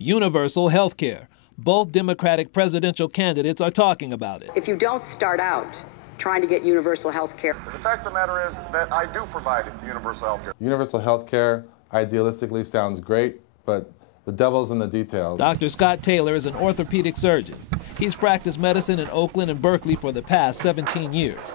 universal health care. Both Democratic presidential candidates are talking about it. If you don't start out trying to get universal health care. The fact of the matter is that I do provide universal health care. Universal health care idealistically sounds great, but the devil's in the details. Dr. Scott Taylor is an orthopedic surgeon. He's practiced medicine in Oakland and Berkeley for the past 17 years.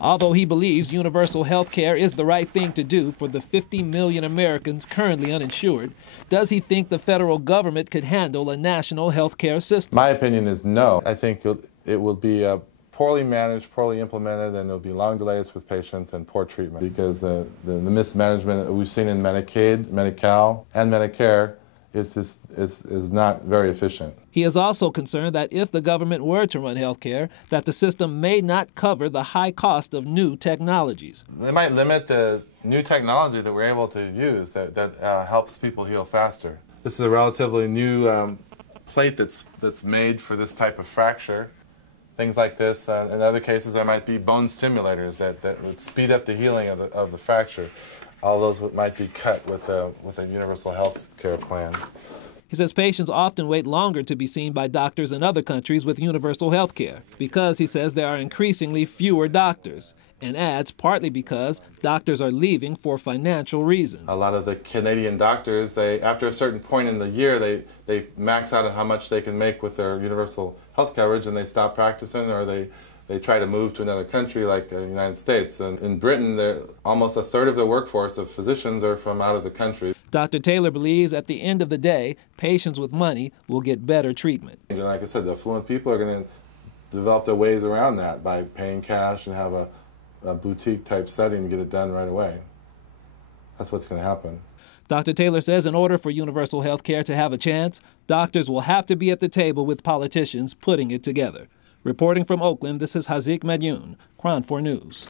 Although he believes universal health care is the right thing to do for the 50 million Americans currently uninsured, does he think the federal government could handle a national health care system? My opinion is no. I think it will be poorly managed, poorly implemented, and there'll be long delays with patients and poor treatment because the mismanagement that we've seen in Medicaid, Medi-Cal, and Medicare is not very efficient. He is also concerned that if the government were to run health care, that the system may not cover the high cost of new technologies. They might limit the new technology that we're able to use that helps people heal faster. This is a relatively new plate that's made for this type of fracture. Things like this. In other cases, there might be bone stimulators that would speed up the healing of the fracture. All those might be cut with a universal health care plan. He says patients often wait longer to be seen by doctors in other countries with universal health care because, he says, there are increasingly fewer doctors, and adds partly because doctors are leaving for financial reasons. A lot of the Canadian doctors, after a certain point in the year, they max out on how much they can make with their universal health coverage, and they stop practicing, or they try to move to another country like the United States. And in Britain, almost a third of the workforce of physicians are from out of the country. Dr. Taylor believes at the end of the day, patients with money will get better treatment. Like I said, the affluent people are going to develop their ways around that by paying cash and have a boutique-type setting to get it done right away. That's what's going to happen. Dr. Taylor says in order for universal health care to have a chance, doctors will have to be at the table with politicians putting it together. Reporting from Oakland, this is Hazik Madyoun, KRON 4 News.